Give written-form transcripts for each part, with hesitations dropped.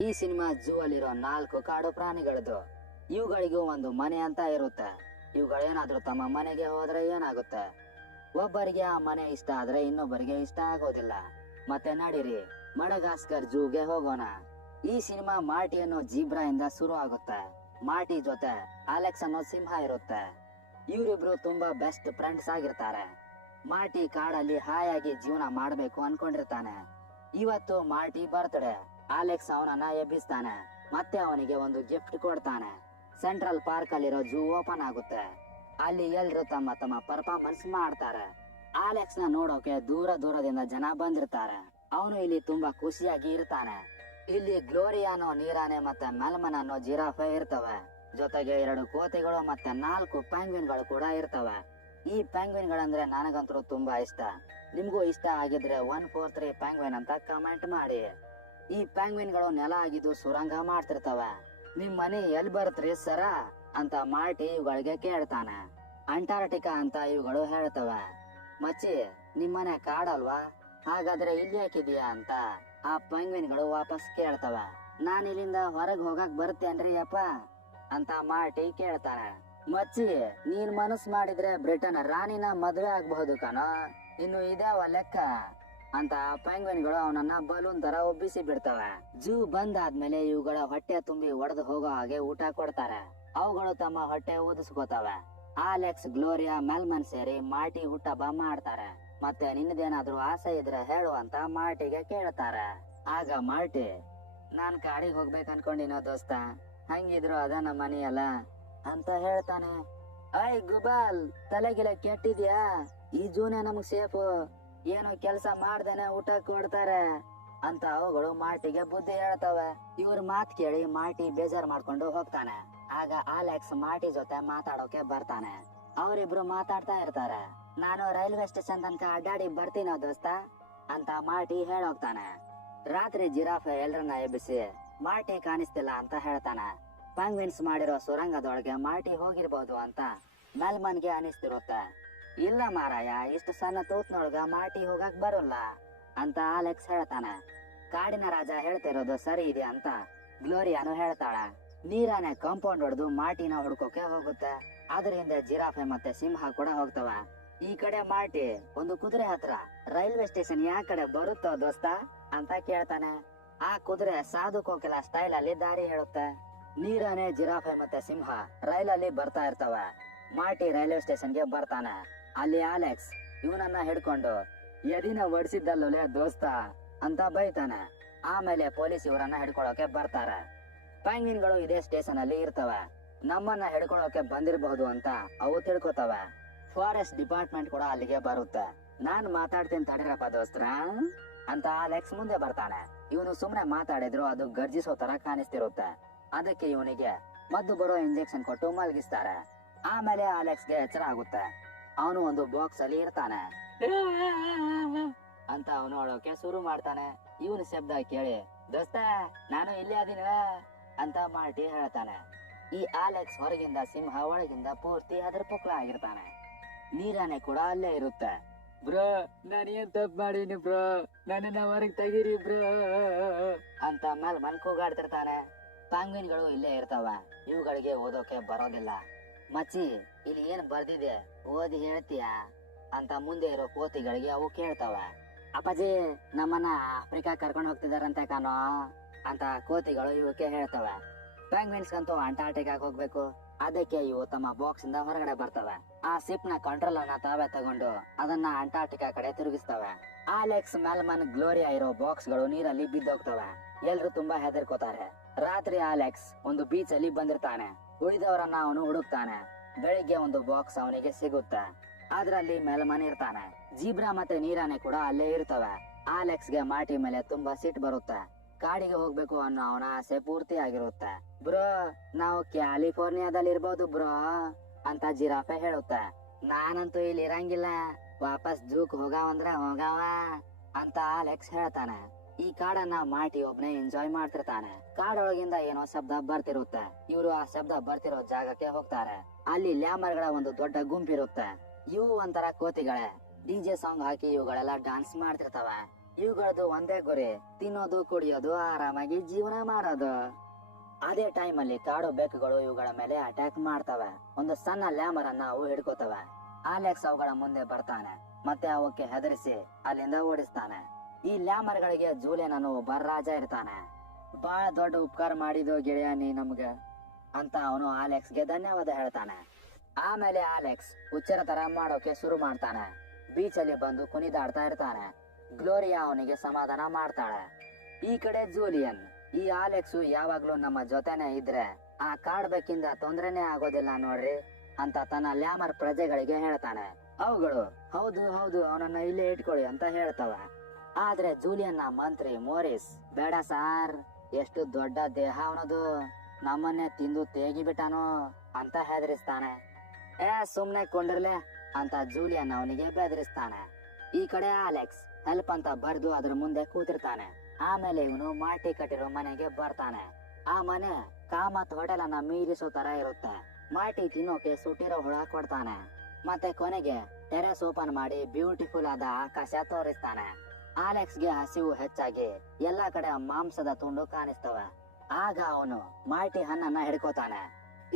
ಈ cinema zoo ಅಲ್ಲಿರೋ 4 ಕಾಡು ಪ್ರಾಣಿಗಳದ್ದು. ಇವುಗಳಿಗೂ ಒಂದು ಮನೆ ಅಂತ ಇರುತ್ತೆ. ಇವುಗಳೇನಾದ್ರೂ ತಮ್ಮ ಮನೆಗೆ ಹೋದ್ರೆ ಏನಾಗುತ್ತೆ? ಒಬ್ಬರಿಗೆ ಆ ಮನೆ ಇಷ್ಟ ಆದ್ರೆ ಇನ್ನೊಬ್ಬರಿಗೆ ಇಷ್ಟ ಆಗೋದಿಲ್ಲ. ಮತ್ತೆ ನಡೀರಿ ಮಡಗಾಸ್ಕರ್ ಝೂಗೆ ಹೋಗೋಣ. ಈ ಸಿನಿಮಾ ಮಾರ್ಟಿ ಅನ್ನೋ ಜೀಬ್ರಾ ಇಂದ ಶುರು ಆಗುತ್ತೆ. ಮಾರ್ಟಿ ಜೊತೆ ಅಲೆಕ್ಸ್ ಅನ್ನೋ ಸಿಂಹ ಇರುತ್ತೆ. ಇವರಿಬ್ರು ತುಂಬಾ ಬೆಸ್ಟ್ ಫ್ರೆಂಡ್ಸ್ ಆಗಿರ್ತಾರೆ. ಮಾರ್ಟಿ ಕಾಡಲ್ಲಿ ಹಾಯಾಗಿ ಜೀವನ ಮಾಡ್ಬೇಕು ಅನ್ಕೊಂಡಿರ್ತಾನೆ. ಇವತ್ತು ಮಾರ್ಟಿ ಬರ್ತ್ಡೇ. ಅಲೆಕ್ಸ್ ಅವನನ್ನ ಎಬ್ಬಿಸ್ತಾನೆ. ಮತ್ತೆ ಅವನಿಗೆ ಒಂದು ಗಿಫ್ಟ್ ಕೊಡ್ತಾನೆ. ಸೆಂಟ್ರಲ್ ಪಾರ್ಕ್ ಅಲ್ಲಿರೋ ಝೂ ಓಪನ್ ಆಗುತ್ತೆ. ಅಲ್ಲಿ ಎಲ್ರು ತಮ್ಮ ತಮ್ಮ ಪರ್ಫಾರ್ಮೆನ್ಸ್ ಮಾಡ್ತಾರೆ. ಅಲೆಕ್ಸ್ ನ ನೋಡೋಕೆ ದೂರ ದೂರದಿಂದ ಜನ ಬಂದಿರ್ತಾರೆ. ಅವನು ಇಲ್ಲಿ ತುಂಬಾ ಖುಷಿಯಾಗಿ ಇರ್ತಾನೆ. ಇಲ್ಲಿ ಗ್ಲೋರಿಯಾನೋ ನೀರಾನೆ ಮತ್ತೆ ಮೆಲ್ಮನ್ ಅನ್ನೋ ಜಿರಾಫೆ ಇರ್ತವೆ. ಜೊತೆಗೆ 2 ಕೋತಿಗಳು ಮತ್ತೆ 4 ಪೆಂಗ್ವಿನ್ಗಳು ಕೂಡ ಇರ್ತವೆ. ಈ ಪೆಂಗ್ವಿನ್ ಗಳಂದ್ರೆ ನನಗಂತೂ ತುಂಬಾ ಇಷ್ಟ. ನಿಮ್ಗೂ ಇಷ್ಟ ಆಗಿದ್ರೆ 143 ಪೆಂಗ್ವಿನ್ ಅಂತ ಕಮೆಂಟ್ ಮಾಡಿ. ಈ ಪೆಂಗ್ವಿನ್ ಗಳು ನೆಲ ಆಗಿದ್ದು ಸುರಂಗ ಮಾಡ್ತಿರ್ತವೆ. ನಿಮ್ ಮನೆ ಎಲ್ ಬರ್ತರಿ ಸರ ಅಂತ ಮಾರ್ಟಿ ಇವುಗಳಿಗೆ ಕೇಳ್ತಾನೆ. ಅಂಟಾರ್ಟಿಕಾ ಅಂತ ಇವುಗಳು ಹೇಳ್ತವೆ. ಮಚ್ಚಿ ನಿಮ್ಮನೆ ಕಾಡಲ್ವಾ, ಹಾಗಾದ್ರೆ ಇಲ್ಲಿ ಯಾಕಿದೀಯಾ ಅಂತ ಆ ಪೆಂಗ್ವಿನ್ ಗಳು ವಾಪಸ್ ಕೇಳ್ತವೆ. ನಾನ್ ಇಲ್ಲಿಂದ ಹೊರಗ್ ಹೋಗಕ್ ಬರ್ತೇನ್ರಿ ಅಪ್ಪ ಅಂತ ಮಾರ್ಟಿ ಕೇಳ್ತಾನೆ. ಮಚ್ಚಿ ನೀನ್ ಮನಸ್ ಮಾಡಿದ್ರೆ ಬ್ರಿಟನ್ ರಾಣಿನ ಮದ್ವೆ ಆಗ್ಬಹುದು ಕಣೋ, ಇನ್ನು ಇದಾವ ಲೆಕ್ಕ ಅಂತ ಪೆಂಗ್ವಿನ್ ಗಳು ಅವನನ್ನ ಬಲೂನ್ ತರ ಒಬ್ಬಿಸಿ ಬಿಡ್ತವೆ. ಝೂ ಬಂದಾದ್ಮೇಲೆ ಇವುಗಳ ಹೊಟ್ಟೆ ತುಂಬಿ ಒಡೆದು ಹೋಗೋ ಹಾಗೆ ಊಟ ಕೊಡ್ತಾರೆ. ಅವುಗಳು ತಮ್ಮ ಹೊಟ್ಟೆ ಊದಿಸ್ಕೋತವೆ. ಅಲೆಕ್ಸ್, ಗ್ಲೋರಿಯಾ, ಮೆಲ್ಮನ್ ಸೇರಿ ಮಾರ್ಟಿ ಹುಟ್ಟಹಬ್ಬ ಮಾಡ್ತಾರೆ. ಮತ್ತೆ ನಿನ್ನದೇನಾದ್ರೂ ಆಸೆ ಇದ್ರೆ ಹೇಳು ಅಂತ ಮಾರ್ಟಿಗೆ ಕೇಳ್ತಾರೆ. ಆಗ ಮಾರ್ಟಿ, ನಾನ್ ಕಾಡಿಗೆ ಹೋಗ್ಬೇಕು ಅನ್ಕೊಂಡಿನೋ ದೋಸ್ತ, ಹಂಗಿದ್ರು ಅದ ನಮ್ಮ ಮನೆಯಲ್ಲ ಅಂತ ಹೇಳ್ತಾನೆ. ಐ ಗುಬಾಲ್, ತಲೆಗಿಲೆ ಕೆಟ್ಟಿದ್ಯಾ? ಈ ಜೂನೇ ನಮಗ್ ಸೇಫು, ಏನು ಕೆಲ್ಸ ಮಾಡ್ದೇನೆ ಊಟ ಕೊಡ್ತಾರೆ ಅಂತ ಅವುಗಳು ಮಾರ್ಟಿಗೆ ಬುದ್ಧಿ ಹೇಳ್ತವೆ. ಇವ್ರ ಮಾತ್ ಕೇಳಿ ಮಾರ್ಟಿ ಬೇಜಾರ್ ಮಾಡ್ಕೊಂಡು ಹೋಗ್ತಾನೆ. ಆಗ ಅಲೆಕ್ಸ್ ಮಾರ್ಟಿ ಜೊತೆ ಮಾತಾಡೋಕೆ ಬರ್ತಾನೆ. ಅವರಿಬ್ರು ಮಾತಾಡ್ತಾ ಇರ್ತಾರೆ. ನಾನು ರೈಲ್ವೆ ಸ್ಟೇಷನ್ ತನಕ ಅಡ್ಡಾಡಿ ಬರ್ತೀನೋ ದೋಸ್ತ ಅಂತ ಮಾರ್ಟಿ ಹೇಳೋಗ್ತಾನೆ. ರಾತ್ರಿ ಜಿರಾಫೆ ಎಲ್ರನ್ನ ಎಬ್ಬಿಸಿ ಮಾರ್ಟಿ ಕಾಣಿಸ್ತಿಲ್ಲ ಅಂತ ಹೇಳ್ತಾನೆ. ಪೆಂಗ್ವಿನ್ಸ್ ಮಾಡಿರೋ ಸುರಂಗದೊಳಗೆ ಮಾರ್ಟಿ ಹೋಗಿರ್ಬೋದು ಅಂತ ಮೆಲ್ಮನ್ಗೆ ಅನಿಸ್ತಿರುತ್ತೆ. ಇಲ್ಲ ಮಾರಾಯ, ಇಷ್ಟು ಸಣ್ಣ ತೂತ್ನೊಳಗ ಮಾರ್ಟಿ ಹೋಗಕ್ ಬರೋಲ್ಲ ಅಂತ ಅಲೆಕ್ಸ್ ಹೇಳ್ತಾನೆ. ಕಾಡಿನ ರಾಜ ಹೇಳ್ತಿರೋದು ಸರಿ ಇದೆ ಅಂತ ಗ್ಲೋರಿಯಾನು ಹೇಳ್ತಾಳೆ. ನೀರಾನೆ ಕಾಂಪೌಂಡ್ ಹೊಡೆದು ಮಾರ್ಟಿನ ಹುಡ್ಕೋಕೆ ಹೋಗುತ್ತೆ. ಅದರಿಂದ ಜಿರಾಫೆ ಮತ್ತೆ ಸಿಂಹ ಕೂಡ ಹೋಗ್ತವೆ. ಈ ಕಡೆ ಮಾರ್ಟಿ ಒಂದು ಕುದುರೆ ಹತ್ರ ರೈಲ್ವೆ ಸ್ಟೇಷನ್ ಯಾ ಕಡೆ ಬರುತ್ತೋ ದೋಸ್ತ ಅಂತ ಕೇಳ್ತಾನೆ. ಆ ಕುದುರೆ ಸಾಧು ಕೋಕಿಲ ಸ್ಟೈಲ್ ಅಲ್ಲಿ ದಾರಿ ಹೇಳುತ್ತೆ. ನೀರಾನೆ, ಜಿರಾಫೆ ಮತ್ತೆ ಸಿಂಹ ರೈಲಲ್ಲಿ ಬರ್ತಾ ಇರ್ತವೆ. ಮಾರ್ಟಿ ರೈಲ್ವೆ ಸ್ಟೇಷನ್ಗೆ ಬರ್ತಾನೆ. ಅಲ್ಲಿ ಅಲೆಕ್ಸ್ ಇವನನ್ನ ಹಿಡ್ಕೊಂಡು ಎದಿನ ಒಡ್ಸಿದ್ದಲ್ಲೇ ದೋಸ್ತ ಅಂತ ಬೈತಾನೆ. ಆಮೇಲೆ ಪೊಲೀಸ್ ಇವರನ್ನ ಹಿಡ್ಕೊಳ್ಳೋಕೆ ಬರ್ತಾರೆ. ಪೆಂಗ್ವಿನ್ ಗಳು ಇದೇ ಸ್ಟೇಷನ್ ಅಲ್ಲಿ ಇರ್ತವೆ. ನಮ್ಮನ್ನ ಹಿಡ್ಕೊಳ್ಳೋಕೆ ಬಂದಿರಬಹುದು ಅಂತ ಅವು ತಿಳ್ಕೊತವೆ. ಫಾರೆಸ್ಟ್ ಡಿಪಾರ್ಟ್ಮೆಂಟ್ ಕೂಡ ಅಲ್ಲಿಗೆ ಬರುತ್ತೆ. ನಾನ್ ಮಾತಾಡ್ತೀನಿ ತಡೀರಪ್ಪ ದೋಸ್ತ್ರ ಅಂತ ಅಲೆಕ್ಸ್ ಮುಂದೆ ಬರ್ತಾನೆ. ಇವನು ಸುಮ್ನೆ ಮಾತಾಡಿದ್ರು ಅದು ಗರ್ಜಿಸೋ ತರ ಕಾಣಿಸ್ತಿರುತ್ತೆ. ಅದಕ್ಕೆ ಇವನಿಗೆ ಮದ್ದು ಬರೋ ಇಂಜೆಕ್ಷನ್ ಕೊಟ್ಟು ಮಲಗಿಸ್ತಾರೆ. ಆಮೇಲೆ ಅಲೆಕ್ಸ್ಗೆ ಎಚ್ಚರ ಆಗುತ್ತೆ. ಅವನು ಒಂದು ಬಾಕ್ಸ್ ಅಲ್ಲಿ ಇರ್ತಾನೆ ಅಂತ ಅವನು ನೋಡೋಕೆ ಶುರು ಮಾಡ್ತಾನೆ. ಇವನು ಶಬ್ದ ಕೇಳಿ ದೋಸ್ತ ನಾನು ಇಲ್ಲೇ ಅದೀನ ಅಂತ ಮಾರ್ಟಿ ಹೇಳ್ತಾನೆ. ಈ ಅಲೆಕ್ಸ್ ಹೊರಗಿಂದ ಸಿಂಹ, ಒಳಗಿಂದ ಪೂರ್ತಿ ಅದ್ರ ಪುಕ್ಲ ಆಗಿರ್ತಾನೆ. ನೀರಾನೆ ಕೂಡ ಅಲ್ಲೇ ಇರುತ್ತೆ. ಬ್ರೋ ನಾನು ಏನ್ ತಪ್ಪು ಮಾಡೀನಿ ಬ್ರೋ, ನನ್ನನ್ನ ಹೊರಗೆ ತೆಗೀರಿ ಬ್ರೋ ಅಂತ ಮೆಲ್ಮನ್ ಕೂಗಾಡ್ತಿರ್ತಾನೆ. ಪೆಂಗ್ವಿನ್ ಗಳು ಇಲ್ಲೇ ಇರ್ತಾವ. ಇವುಗಳಿಗೆ ಓದೋಕೆ ಬರೋದಿಲ್ಲ. ಮಚ್ಚಿ ಇಲ್ಲಿ ಏನ್ ಬರ್ದಿದೆ ಓದಿ ಹೇಳ್ತೀಯಾ ಅಂತ ಮುಂದೆ ಇರೋ ಕೋತಿಗಳಿಗೆ ಅವು ಕೇಳ್ತಾವ. ಅಪ್ಪಾಜಿ ನಮ್ಮನ್ನ ಆಫ್ರಿಕಾ ಕರ್ಕೊಂಡು ಹೋಗ್ತಿದಾರಂತೆ ಕಾನೋ ಅಂತ ಕೋತಿಗಳು ಇವಕ್ಕೆ ಹೇಳ್ತವೆ. ಪೆಂಗ್ವಿನ್ಸ್ ಅಂತೂ ಅಂಟಾರ್ಟಿಕಾಗ್ ಹೋಗ್ಬೇಕು. ಅದಕ್ಕೆ ಇವು ತಮ್ಮ ಬಾಕ್ಸ್ ಇಂದ ಹೊರಗಡೆ ಬರ್ತವೆ. ಆ ಶಿಪ್ ನ ಕಂಟ್ರೋಲ್ ಅನ್ನ ತಾವೇ ತಗೊಂಡು ಅದನ್ನ ಅಂಟಾರ್ಟಿಕಾ ಕಡೆ ತಿರುಗಿಸ್ತವೆ. ಅಲೆಕ್ಸ್, ಮೆಲ್ಮನ್, ಗ್ಲೋರಿಯಾ ಇರೋ ಬಾಕ್ಸ್ ಗಳು ನೀರಲ್ಲಿ ಬಿದ್ದೋಗ್ತವೆ. ಎಲ್ರು ತುಂಬಾ ಹೆದರ್ಕೋತಾರೆ. ರಾತ್ರಿ ಅಲೆಕ್ಸ್ ಒಂದು ಬೀಚ್ ಅಲ್ಲಿ ಬಂದಿರ್ತಾನೆ. ಉಳಿದವರನ್ನ ಅವನು ಹುಡುಕ್ತಾನೆ. ಬೆಳಿಗ್ಗೆ ಒಂದು ಬಾಕ್ಸ್ ಅವನಿಗೆ ಸಿಗುತ್ತೆ. ಅದ್ರಲ್ಲಿ ಮೆಲ್ಮನ್ ಇರ್ತಾನೆ. ಜೀಬ್ರಾ ಮತ್ತೆ ನೀರಾನೆ ಕೂಡ ಅಲ್ಲೇ ಇರ್ತವೆ. ಅಲೆಕ್ಸ್ ಗೆ ಮಾರ್ಟಿ ಮೇಲೆ ತುಂಬಾ ಸಿಟ್ ಬರುತ್ತೆ. ಕಾಡಿಗೆ ಹೋಗ್ಬೇಕು ಅನ್ನೋ ಅವನ ಆಸೆ ಪೂರ್ತಿ ಆಗಿರುತ್ತೆ. ಬ್ರೋ ನಾವು ಕ್ಯಾಲಿಫೋರ್ನಿಯಾದಲ್ಲಿ ಇರ್ಬೋದು ಬ್ರೋ ಅಂತ ಜಿರಾಫೆ ಹೇಳುತ್ತೆ. ನಾನಂತೂ ಇಲ್ಲಿ ಇರಂಗಿಲ್ಲ, ವಾಪಸ್ ಝೂಕ್ ಹೋಗಾವಂದ್ರ ಹೋಗಾವ ಅಂತ ಅಲೆಕ್ಸ್ ಹೇಳ್ತಾನೆ. ಈ ಕಾಡನ್ನ ಮಾರ್ಟಿ ಒಬ್ನೇ ಎಂಜಾಯ್ ಮಾಡ್ತಿರ್ತಾನೆ. ಕಾಡೊಳಗಿಂದ ಏನೋ ಶಬ್ದ ಬರ್ತಿರುತ್ತೆ. ಇವರು ಆ ಶಬ್ದ ಬರ್ತಿರೋ ಜಾಗಕ್ಕೆ ಹೋಗ್ತಾರೆ. ಅಲ್ಲಿ ಲ್ಯಾಮರ್ಗಳ ಒಂದು ದೊಡ್ಡ ಗುಂಪಿರುತ್ತೆ. ಇವು ಒಂಥರ ಕೋತಿಗಳೇ. ಡಿಜೆ ಸಾಂಗ್ ಹಾಕಿ ಇವುಗಳೆಲ್ಲ ಡಾನ್ಸ್ ಮಾಡ್ತಿರ್ತವೆ. ಇವುಗಳದ್ದು ಒಂದೇ ಗುರಿ, ತಿನ್ನೋದು ಕುಡಿಯೋದು ಆರಾಮಾಗಿ ಜೀವನ ಮಾಡೋದು. ಅದೇ ಟೈಮ್ ಅಲ್ಲಿ ಕಾಡು ಬೆಕ್ಕುಗಳು ಇವುಗಳ ಮೇಲೆ ಅಟ್ಯಾಕ್ ಮಾಡ್ತವೆ. ಒಂದು ಸಣ್ಣ ಲ್ಯಾಮರ್ ಅನ್ನ ಅವು ಹಿಡ್ಕೋತವೆ. ಅಲೆಕ್ಸ್ ಅವುಗಳ ಮುಂದೆ ಬರ್ತಾನೆ ಮತ್ತೆ ಅವಕ್ಕೆ ಹೆದರಿಸಿ ಅಲ್ಲಿಂದ ಓಡಿಸ್ತಾನೆ. ಈ ಲ್ಯಾಮರ್ ಗಳಿಗೆ ಜೂಲಿಯನ್ ಅನ್ನೋ ಒಬ್ಬ ರಾಜ ಇರ್ತಾನೆ. ಬಹಳ ದೊಡ್ಡ ಉಪಕಾರ ಮಾಡಿದ್ದು ಗೆಳೆಯ ನೀ ನಮ್ಗೆ ಅಂತ ಅವನು ಅಲೆಕ್ಸ್ಗೆ ಧನ್ಯವಾದ ಹೇಳ್ತಾನೆ. ಆಮೇಲೆ ಅಲೆಕ್ಸ್ ಹುಚ್ಚರ ತರ ಮಾಡೋಕೆ ಶುರು ಮಾಡ್ತಾನೆ. ಬೀಚ್ ಅಲ್ಲಿ ಬಂದು ಕುಣಿದಾಡ್ತಾ ಇರ್ತಾನೆ. ಗ್ಲೋರಿಯಾ ಅವನಿಗೆ ಸಮಾಧಾನ ಮಾಡ್ತಾಳೆ. ಈ ಕಡೆ ಜೂಲಿಯನ್, ಈ ಅಲೆಕ್ಸು ಯಾವಾಗ್ಲೂ ನಮ್ಮ ಜೊತೆನೆ ಇದ್ರೆ ಆ ಕಾಡ್ಬೇಕಿಂದ ತೊಂದ್ರೆನೇ ಆಗೋದಿಲ್ಲ ನೋಡ್ರಿ ಅಂತ ತನ್ನ ಲ್ಯಾಮರ್ ಪ್ರಜೆಗಳಿಗೆ ಹೇಳ್ತಾನೆ. ಅವುಗಳು ಹೌದು ಹೌದು ಅವನನ್ನ ಇಲ್ಲೇ ಇಟ್ಕೊಳ್ಳಿ ಅಂತ ಹೇಳ್ತವೆ. ಆದ್ರೆ ಜೂಲಿಯನ್ ನ ಮಂತ್ರಿ ಮೋರಿಸ್, ಬೇಡ ಸಾರ್, ಎಷ್ಟು ದೊಡ್ಡ ದೇಹ ಅವನದು, ನಮ್ಮನ್ನೇ ತಿಂದು ತೇಗಿಬಿಟ್ಟಾನೋ ಅಂತ ಹೆದರಿಸ್ತಾನೆ. ಸುಮ್ನೆ ಕೊಂಡಿರ್ಲೆ ಅಂತ ಜೂಲಿಯನ್ ಅವನಿಗೆ ಬೆದರಿಸ್ತಾನೆ. ಈ ಕಡೆ ಅಲೆಕ್ಸ್ ಹೆಲ್ಪ್ ಅಂತ ಬರ್ದು ಅದ್ರ ಮುಂದೆ ಕೂತಿರ್ತಾನೆ. ಆಮೇಲೆ ಇವನು ಮಾಟಿ ಕಟ್ಟಿರೋ ಮನೆಗೆ ಬರ್ತಾನೆ. ಆ ಮನೆ ಕಾಮತ್ ಹೋಟೆಲ್ ಅನ್ನ ಮೀರಿಸೋ ತರ ಇರುತ್ತೆ. ಮಾಟಿ ತಿನ್ನೋಕೆ ಸುಟ್ಟಿರೋ ಹುಳ ಕೊಡ್ತಾನೆ. ಮತ್ತೆ ಕೊನೆಗೆ ಟೆರೆಸ್ ಓಪನ್ ಮಾಡಿ ಬ್ಯೂಟಿಫುಲ್ ಆದ ಆಕಾಶ ತೋರಿಸ್ತಾನೆ. ಅಲೆಕ್ಸ್ಗೆ ಹಸಿವು ಹೆಚ್ಚಾಗಿ ಎಲ್ಲಾ ಕಡೆ ಮಾಂಸದ ತುಂಡು ಕಾಣಿಸ್ತವೆ. ಆಗ ಅವನು ಮಾಟಿ ಹಣ್ಣನ್ನ ಹಿಡ್ಕೋತಾನೆ.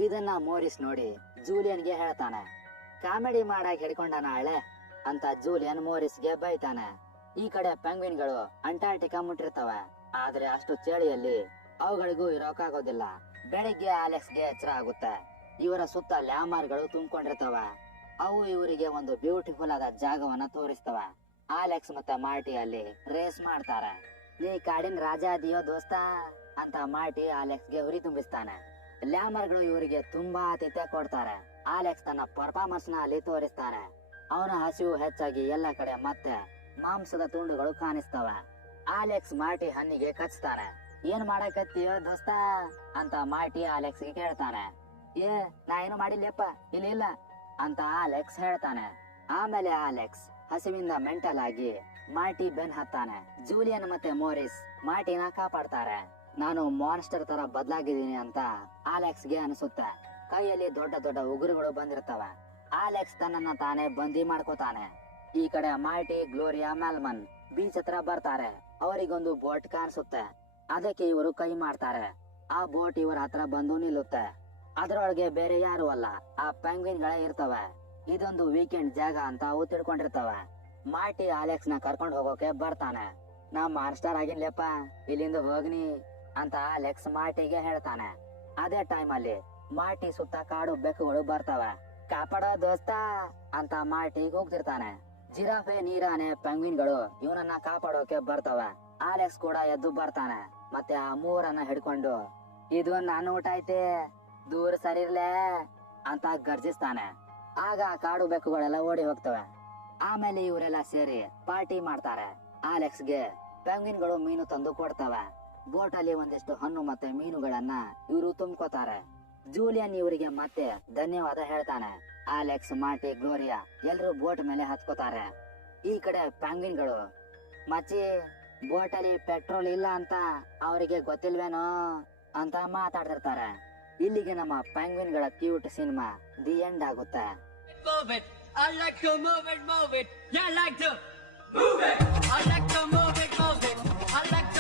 ಇದನ್ನ ಮೋರಿಸ್ ನೋಡಿ ಜೂಲಿಯನ್ಗೆ ಹೇಳ್ತಾನೆ. ಕಾಮಿಡಿ ಮಾಡಾಕ್ ಹಿಡ್ಕೊಂಡ ನಾಳೆ ಅಂತ ಜೂಲಿಯನ್ ಮೋರಿಸ್ಗೆ ಬೈತಾನೆ. ಈ ಕಡೆ ಪೆಂಗ್ವಿನ್ಗಳು ಅಂಟಾರ್ಟಿಕಾ ಮುಟ್ಟಿರ್ತವೆ. ಆದ್ರೆ ಅಷ್ಟು ಚಳಿಯಲ್ಲಿ ಅವುಗಳಿಗೂ ಇರೋಕಾಗೋದಿಲ್ಲ. ಬೆಳಿಗ್ಗೆ ಅಲೆಕ್ಸ್ಗೆ ಎಚ್ಚರ ಆಗುತ್ತೆ. ಇವರ ಸುತ್ತ ಲ್ಯಾಮರ್ಗಳು ತುಂಬಿಕೊಂಡಿರ್ತವೆ. ಅವು ಇವರಿಗೆ ಒಂದು ಬ್ಯೂಟಿಫುಲ್ ಆದ ಜಾಗವನ್ನ ತೋರಿಸ್ತವ. ಅಲೆಕ್ಸ್ ಮತ್ತೆ ಮಾರ್ಟಿ ಅಲ್ಲಿ ರೇಸ್ ಮಾಡ್ತಾರೆ. ನೀ ಕಾಡಿನ ರಾಜ ಅದೀಯೋ ದೋಸ್ತ ಅಂತ ಮಾರ್ಟಿ ಅಲೆಕ್ಸ್ಗೆ ಹುರಿ ತುಂಬಿಸ್ತಾನೆ. ಲ್ಯಾಮರ್ಗಳು ಇವರಿಗೆ ತುಂಬಾ ಆತಿಥ್ಯ ಕೊಡ್ತಾರೆ. ಅಲೆಕ್ಸ್ ತನ್ನ ಪರ್ಫಾರ್ಮೆನ್ಸ್ ನ ಅಲ್ಲಿ ತೋರಿಸ್ತಾನೆ. ಅವನ ಹಸಿವು ಹೆಚ್ಚಾಗಿ ಎಲ್ಲ ಕಡೆ ಮತ್ತೆ ಮಾಂಸದ ತುಂಡುಗಳು ಕಾಣಿಸ್ತವೆ. ಅಲೆಕ್ಸ್ ಮಾರ್ಟಿ ಹಣ್ಣಿಗೆ ಕಚ್ತಾನೆ. ಏನ್ ಮಾಡಕತ್ತೀಯೋ ದೋಸ್ತ ಅಂತ ಮಾರ್ಟಿ ಅಲೆಕ್ಸ್ ಗೆ ಕೇಳ್ತಾನೆ. ನಾ ಏನು ಮಾಡಿಲ್ಲಪ್ಪ, ಇಲ್ಲ ಅಂತ ಅಲೆಕ್ಸ್ ಹೇಳ್ತಾನೆ. ಆಮೇಲೆ ಅಲೆಕ್ಸ್ ಹಸಿವಿಂದ ಮೆಂಟಲ್ ಆಗಿ ಮಾರ್ಟಿ ಬೆನ್ ಹತ್ತಾನೆ. ಜೂಲಿಯನ್ ಮತ್ತೆ ಮೋರಿಸ್ ಮಾರ್ಟಿನ ಕಾಪಾಡ್ತಾರೆ. ನಾನು ಮಾನ್ಸ್ಟರ್ ತರ ಬದಲಾಗಿದ್ದೀನಿ ಅಂತ ಅಲೆಕ್ಸ್ ಗೆ ಅನಿಸುತ್ತೆ. ಕೈಯಲ್ಲಿ ದೊಡ್ಡ ದೊಡ್ಡ ಉಗುರುಗಳು ಬಂದಿರ್ತವೆ. ಅಲೆಕ್ಸ್ ತನ್ನನ್ನ ತಾನೇ ಬಂದಿ ಮಾಡ್ಕೋತಾನೆ. ಈ ಕಡೆ ಮಾರ್ಟಿ, ಗ್ಲೋರಿಯಾ, ಮೆಲ್ಮನ್ ಬೀಚ್ ಹತ್ರ ಬರ್ತಾರೆ. ಅವರಿಗೊಂದು ಬೋಟ್ ಕಾಣಿಸುತ್ತೆ. ಅದಕ್ಕೆ ಇವರು ಕೈ ಮಾಡ್ತಾರೆ. ಆ ಬೋಟ್ ಇವರ ಹತ್ರ ಬಂದು ನಿಲ್ಲುತ್ತೆ. ಅದರೊಳಗೆ ಬೇರೆ ಯಾರು ಅಲ್ಲ, ಆ ಪೆಂಗ್ವಿನ್ ಗಳೇ ಇರ್ತವೆ. ಇದೊಂದು ವೀಕೆಂಡ್ ಜಾಗ ಅಂತ ಅವು ತಿಳ್ಕೊಂಡಿರ್ತವೆ. ಮಾರ್ಟಿ ಅಲೆಕ್ಸ್ ನ ಕರ್ಕೊಂಡು ಹೋಗೋಕೆ ಬರ್ತಾನೆ. ನಾ ಮಾನ್ಸ್ಟರ್ ಆಗಿನ್ಲೆಪ್ಪ, ಇಲ್ಲಿಂದ ಹೋಗ್ನಿ ಅಂತ ಅಲೆಕ್ಸ್ ಮಾರ್ಟಿಗೆ ಹೇಳ್ತಾನೆ. ಅದೇ ಟೈಮ್ ಅಲ್ಲಿ ಮಾರ್ಟಿ ಸುತ್ತ ಕಾಡು ಬೆಕ್ಕುಗಳು ಬರ್ತವೆ. ಕಾಪಾಡೋ ದೋಸ್ತ ಅಂತ ಮಾರ್ಟಿ ಹೋಗ್ತಿರ್ತಾನೆ. ಜಿರಾಫೆ, ನೀರಾನೆ, ಪೆಂಗ್ವಿನ್ಗಳು ಇವನನ್ನ ಕಾಪಾಡೋಕೆ ಬರ್ತವೆ. ಅಲೆಕ್ಸ್ ಕೂಡ ಎದ್ದು ಬರ್ತಾನೆ. ಮತ್ತೆ ಆ ಮೂರನ್ನ ಹಿಡ್ಕೊಂಡು ಇದು ನನ್ನ ಊಟ ಐತೆ, ದೂರ ಸರಿರ್ಲೆ ಅಂತ ಗರ್ಜಿಸ್ತಾನೆ. ಆಗ ಕಾಡು ಬೆಕ್ಕುಗಳೆಲ್ಲ ಓಡಿ ಹೋಗ್ತವೆ. ಆಮೇಲೆ ಇವರೆಲ್ಲ ಸೇರಿ ಪಾರ್ಟಿ ಮಾಡ್ತಾರೆ. ಅಲೆಕ್ಸ್ಗೆ ಪೆಂಗ್ವಿನ್ಗಳು ಮೀನು ತಂದು ಕೊಡ್ತವೆ. ಬೋಟ್ ಅಲ್ಲಿ ಒಂದಿಷ್ಟು ಹಣ್ಣು ಮತ್ತೆ ಮೀನುಗಳನ್ನ ಇವರು ತುಂಬ್ಕೋತಾರೆ. ಜೂಲಿಯನ್ ಇವರಿಗೆ ಮತ್ತೆ ಧನ್ಯವಾದ ಹೇಳ್ತಾನೆ. ಅಲೆಕ್ಸ್, ಮಾರ್ಟಿ, ಗ್ಲೋರಿಯಾ ಎಲ್ರು ಬೋಟ್ ಮೇಲೆ ಹತ್ಕೋತಾರೆ. ಈ ಕಡೆ ಪೆಂಗ್ವಿನ್ಗಳು, ಮಚ್ಚಿ ಬೋಟ್ ಅಲ್ಲಿ ಪೆಟ್ರೋಲ್ ಇಲ್ಲ ಅಂತ ಅವರಿಗೆ ಗೊತ್ತಿಲ್ವೇನೋ ಅಂತ ಮಾತಾಡ್ತಿರ್ತಾರೆ. ಇಲ್ಲಿಗೆ ನಮ್ಮ ಪೆಂಗ್ವಿನ್ಗಳ ಕ್ಯೂಟ್ ಸಿನಿಮಾ ದಿ ಎಂಡ್ ಆಗುತ್ತೆ. I like to move it, move it. Yeah, I like to move it. I like to move it, move it. I like